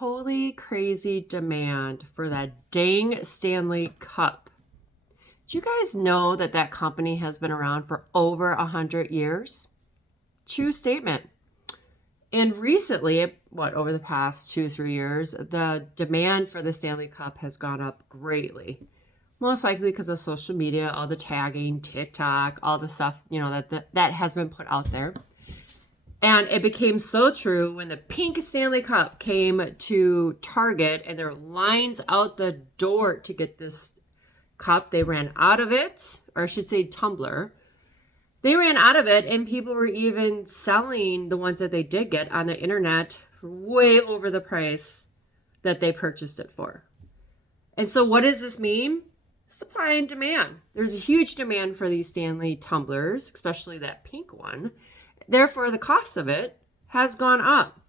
holy crazy demand for that dang Stanley Cup. Do you guys know that that company has been around for over 100 years? True statement. And recently, over the past 2-3 years, the demand for the Stanley Cup has gone up greatly. Most likely because of social media, all the tagging, TikTok, all the stuff, that has been put out there. And it became so true when the pink Stanley Cup came to Target and there were lines out the door to get this cup. They ran out of it, or I should say tumbler. They ran out of it, and people were even selling the ones that they did get on the internet way over the price that they purchased it for. And so what does this mean? Supply and demand. There's a huge demand for these Stanley tumblers, especially that pink one. Therefore, the cost of it has gone up.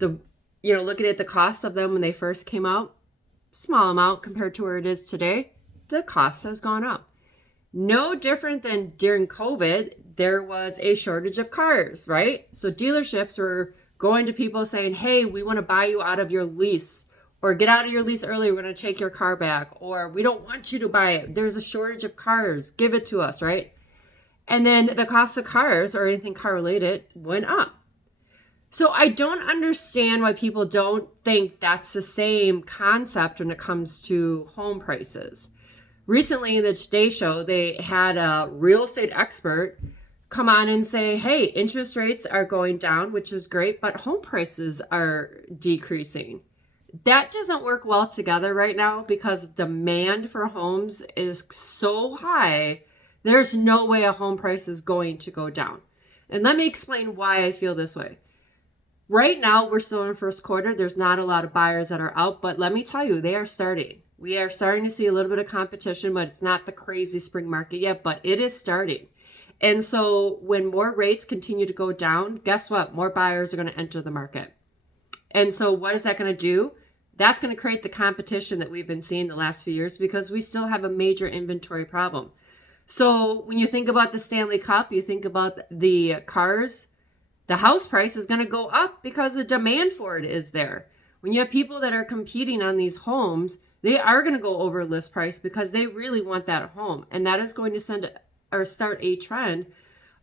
Looking at the cost of them when they first came out, small amount compared to where it is today, the cost has gone up. No different than during COVID, there was a shortage of cars, right? So dealerships were going to people saying, hey, we want to buy you out of your lease, or get out of your lease early, we're going to take your car back, or we don't want you to buy it. There's a shortage of cars, give it to us, right? And then the cost of cars or anything car related went up. So I don't understand why people don't think that's the same concept when it comes to home prices. Recently in the Today Show, they had a real estate expert come on and say, hey, interest rates are going down, which is great, but home prices are decreasing. That doesn't work well together right now because demand for homes is so high. There's no way a home price is going to go down. And let me explain why I feel this way. Right now, we're still in first quarter. There's not a lot of buyers that are out, but let me tell you, they are starting. We are starting to see a little bit of competition, but it's not the crazy spring market yet, but it is starting. And so when more rates continue to go down, guess what? More buyers are going to enter the market. And so what is that going to do? That's going to create the competition that we've been seeing the last few years because we still have a major inventory problem. So when you think about the Stanley Cup, you think about the cars, the house price is going to go up because the demand for it is there. When you have people that are competing on these homes, they are going to go over list price because they really want that home. And that is going to start a trend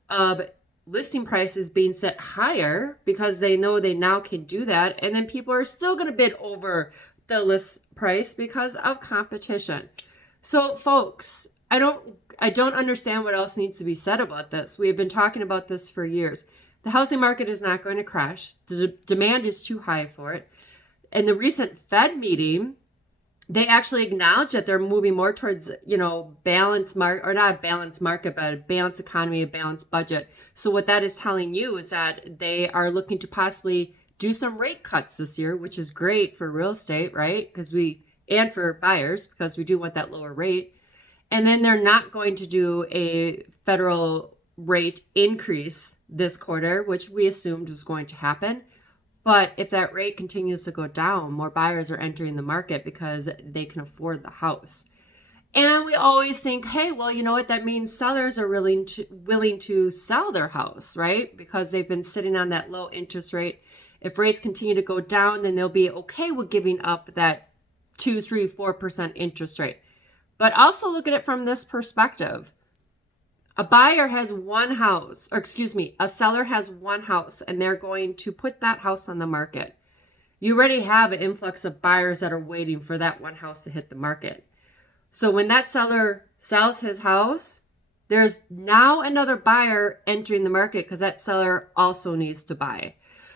of listing prices being set higher because they know they now can do that. And then people are still going to bid over the list price because of competition. So folks, I don't understand what else needs to be said about this. We have been talking about this for years. The housing market is not going to crash. The demand is too high for it. In the recent Fed meeting, they actually acknowledged that they're moving more towards, balanced market, or not a balanced market, but a balanced economy, a balanced budget. So what that is telling you is that they are looking to possibly do some rate cuts this year, which is great for real estate, right? And for buyers, because we do want that lower rate. And then they're not going to do a federal rate increase this quarter, which we assumed was going to happen. But if that rate continues to go down, more buyers are entering the market because they can afford the house. And we always think, hey, well, you know what? That means sellers are willing to sell their house, right? Because they've been sitting on that low interest rate. If rates continue to go down, then they'll be okay with giving up that 2, 3, 4% interest rate. But also look at it from this perspective. A buyer has one house, a seller has one house, and they're going to put that house on the market. You already have an influx of buyers that are waiting for that one house to hit the market. So when that seller sells his house, there's now another buyer entering the market because that seller also needs to buy.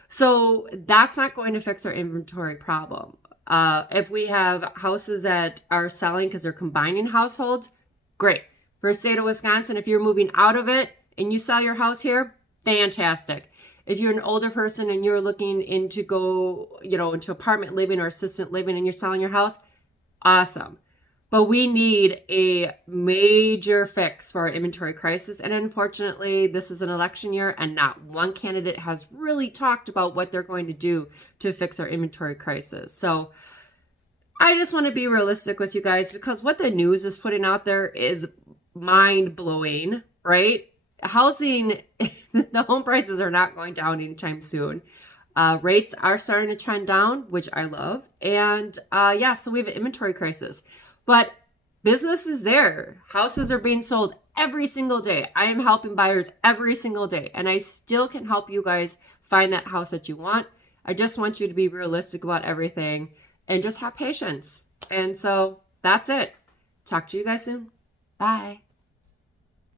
So that's not going to fix our inventory problem. If we have houses that are selling because they're combining households, great. For the state of Wisconsin, if you're moving out of it and you sell your house here, fantastic. If you're an older person and you're looking into into apartment living or assistant living and you're selling your house, awesome. But we need a major fix for our inventory crisis. And unfortunately, this is an election year and not one candidate has really talked about what they're going to do to fix our inventory crisis. So I just want to be realistic with you guys because what the news is putting out there is mind-blowing, right? Housing, the home prices are not going down anytime soon. Rates are starting to trend down, which I love. And yeah, so we have an inventory crisis. But business is there. Houses are being sold every single day. I am helping buyers every single day. And I still can help you guys find that house that you want. I just want you to be realistic about everything and just have patience. And so that's it. Talk to you guys soon. Bye.